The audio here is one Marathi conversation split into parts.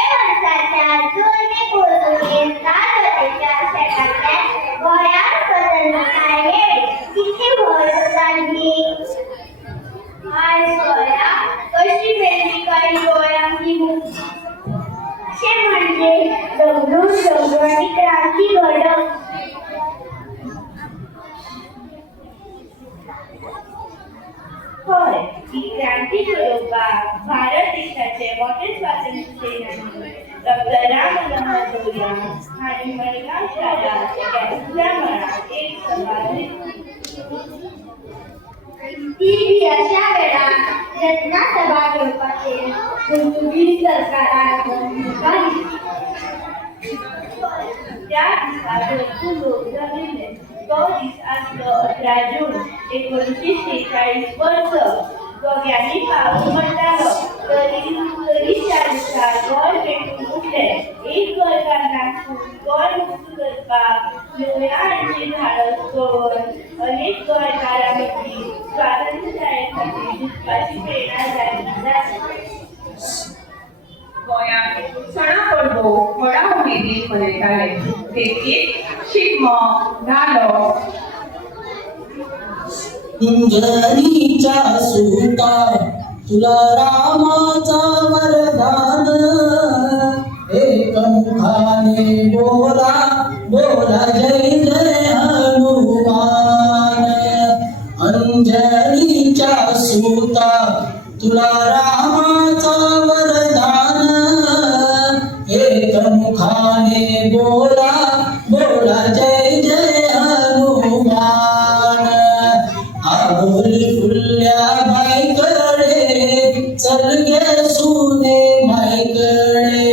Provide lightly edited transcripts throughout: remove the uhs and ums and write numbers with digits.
500 वर्षाच्या जुने पोर्तुगीज राजवटीच्या शतकातल्या गोंयात स्वतंत्रताये किती वर्ष झाली? आज गोंया कशी मेळ्ळी काय गोंयांची मुक्ती? अशें म्हणजे दगडून दगडांनी क्रांती घडप. होय, ही क्रांती घडोवपाक भारत देशाचे मोठे स्वातंत्र्य सेनानी डॉक्टर राम मनोहर लोहिया हांणी मडगांव शारात एका उक्त्या मळार एक सभा घेतली. ती बी अशा वेळार जेन्ना सभा घेवपाचेर पोर्तुगीज सरकारान बंदूका दिली. त्या दिसा भरपूर लोक जमिल्ले. तो दीस आसलो 18 जून 1946 वर्स. दोग्यांनी पावस म्हणटालो तरी त्या दिसा गोंय पेटून उठले. एक गोंयकार नाचून गोंय मुक्त करपाक लोहिया हांची धाडस पळोवन अनेक गोंयकारां मदीं स्वातंत्र्याये खातीर झुजपाची प्रेरणा जागी. गोंयांत सणा परबो व्हडा उमेदीन मनयताले. देखीक शिगमो, धालो, कुंजरीच्या सुता तुला रामाचा वरदान, एकमुखाने बोला बोला जय जय हनुमान. अंजनीच्या सुता तुला रामाचा वरदान, एकमुखाने बोला बोला जय जय हनुमान. आबोली फुलल्या बाईकडे चल गे सुने माईकडे.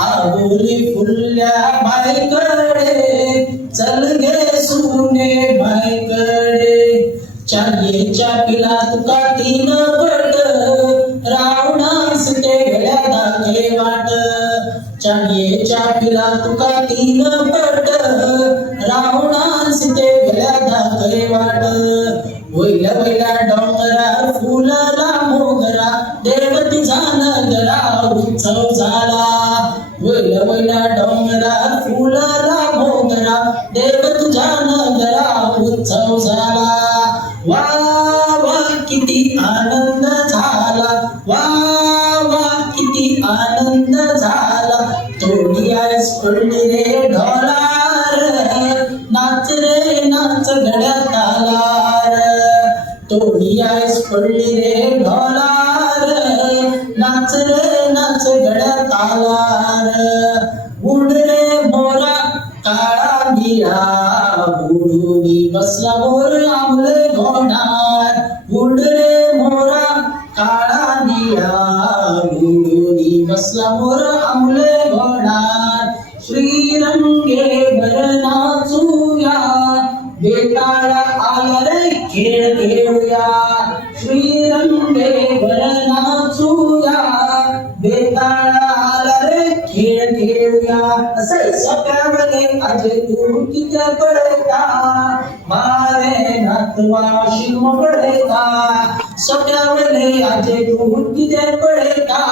आबोली फुलल्या बाईकडे चल गे सुने माईकडे. चांदीच्या पिलात तुका 3 पट, रावणास ते गळ्या दाखले वाट. चांदीच्या पिलात तुका 3 पट, रावणास ते गळ्या दाखले वाट. वैल्या वैल्या डोंगरार फुलला मोगरा, देव तुझा नगरा उत्सव झाला. वैल्या वैल्या डोंगरार फुलला मोगरा, देव तुझा नगरा उत्सव झाला. वा वा किती आनंद झाला, वा वा किती आनंद झाला. थोडी आयस पडली रे ढोलार, नाच रे नाच गड्या तालार. थोडी आयस पडली रे ढोलार, नाच रे नाच गड्या तालार. उड रे मोरा काळा निळा, उडूनी बसला मोर आंबले घोडार. उड रे मोरा काळा निळा, उडूनी बसला मोर आंबले घोडार. श्रीरंगे भर नाचूया, बेताळ आला रे खेळ खेळूया. श्रीरंगे भर नाचूया, बेताळ आला रे खेळ खेळूया. असे सोप्यामध्ये आजे तू किती पडता, मारे नातवा शिगम पडता. सोप्यामध्ये आजे तू किती पडता,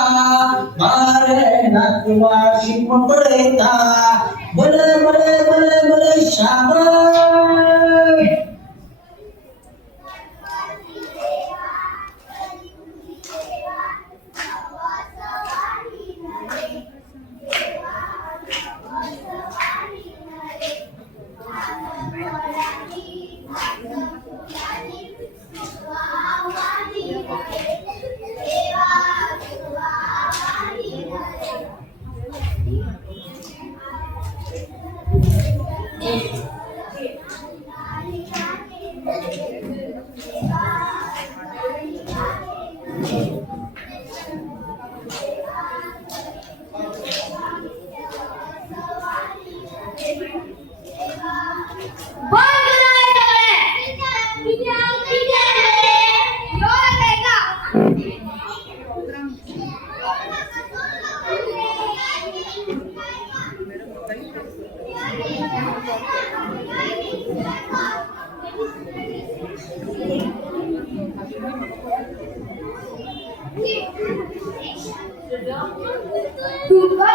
मारे नातवा शिगम पडता. बले बले बले बले शाबास. तुमका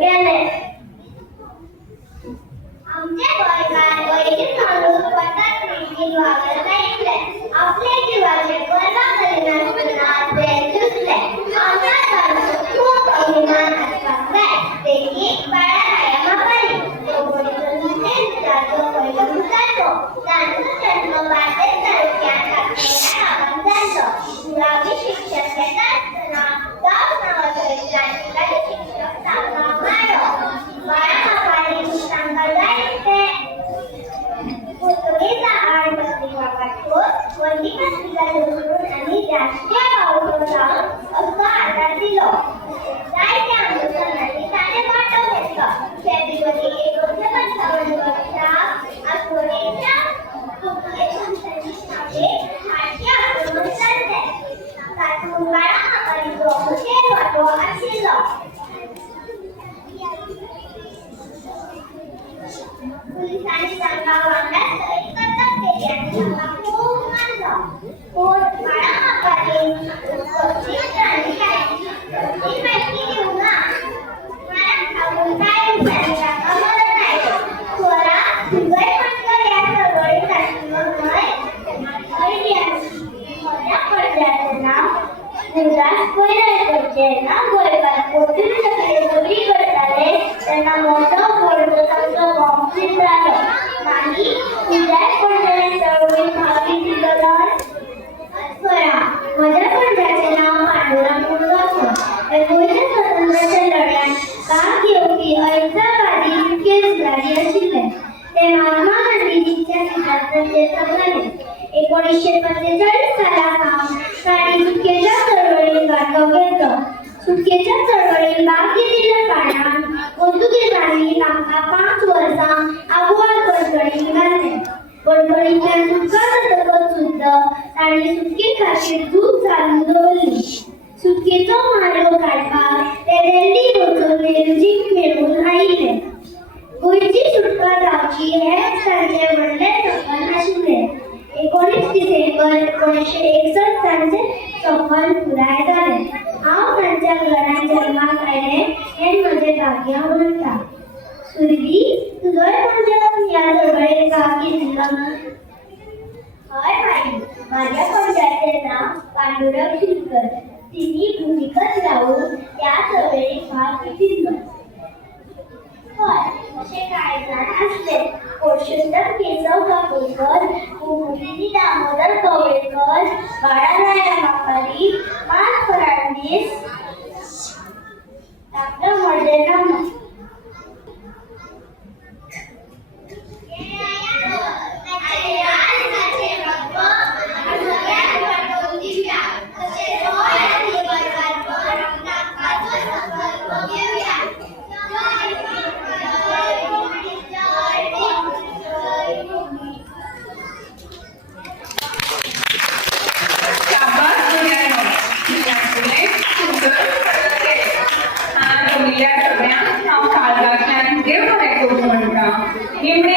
केले. आमचे गोंयकार गोंयचेच माणूस स्वताक रितीन वागत नाशिल्ले. आपले जिवाचे पर्वा करिनासतना ते झुजले. आमच्या गोंयचो खूब अभिमान आसपाक जाय. देखीक बाळासाहेब मापारी तो गोंयचो नितेश जाचो पयलो मुखाचो. तांचो जन्म बार्देस तालुक्यांत कांक्रेल्या गांवांत जाल्लो. मुळावी शिक्षण घेता आसतना गांव नांवाचो एक क्रांतिकारी शिक्षक तांकां मारलो. बाळा मापारी तांकां जाय पोर्तुगीज आड बसलेला पाठवून वंदिका स्वीकार करून आणि राष्ट्रीय पावलो जावन असो आदार दिलो. जायत्या आंदोलनांनी ताणें वांटो घेतलो. फेब्रुवारी 1955 वर्सा आंतोडेच्या भारतीय आक्रमण जाल्लें. तातूंत बाळा मापारीचो मुखेल वांटो आशिल्लो. पुलिसांनी तांकां वांगडा सयत कटक केली आनी तांकां खूब मारलो. पूण बाळा मापारीन पक्षी क्रांतिकाऱ्यांची कसली म्हायती दिवंक ना. माराक लागून कांय दिसांनी तांकां मरण आयलें. स्वरा सुजय पटकर ह्या चळवळींत आशिल्लो न्हय. म्हज्या पडद्याचें नांव देवदास पैलयकर. जेन्ना गोंयकार पोर्तुगीजां कडेन झगडी करताले तेन्ना मोठो व्हडलो तांचो कॉन्फ्लिक्ट जालो. मागीर सुजय पटकरान चळवळींत भाग घेतिल्लो न्हय. स्वरा म्हज्या पडद्याचें नांव पांडुरंग मुरगांवकर. हे गोंयच्या स्वातंत्र्याच्या लढ्यांत भाग घेवपी अहिंसावादी मुखेलधारी आशिल्ले. ते महात्मा गांधीजींच्या सिद्धांतांचेर तगलेले. 1945 सालाक तांणी सुटकेच्या चळवळींत वांटो घेतलो. सुटकेच्या चळवळींत भाग घेतिल्ल्या कारणान पोर्तुगीजांनी तांकां 5 वर्सां आग्वाद बंदखणींत घातले. बंदखणींतल्यान सुटका जातकच सुद्दां तांणी सुटके खातीर झूज चालू दवरली. सुटकेचो मार्ग काडपाक ते दिल्ली वचून नेहरूजीक मेळून आयिल्ले. गोंयची सुटका जावची हेच तांचें व्हडलें सपन आशिल्लें. 19 डिसेंबर 1961 तांचें सपन पुराय जालें. हांव तांच्या घरांत जल्माक आयलें हें म्हजें भाग्य म्हणटा. सुरभी तुजोय म्हणजे ह्या चळवळींत भाग घेतिल्लो न्हय. हय माई, म्हाज्या पणज्याचें नांव पांडुरंग शिरकर. तिनी भुमिगत रावून ह्या चळवळींत भाग घेतिल्लो. हय अशें कांय जाण आसले. पुरुषोत्तम केशव काकोडकर, मोहिनी दामोदर कवळेकर, बाळासाहेब मापारी, माल फर्नांडीस,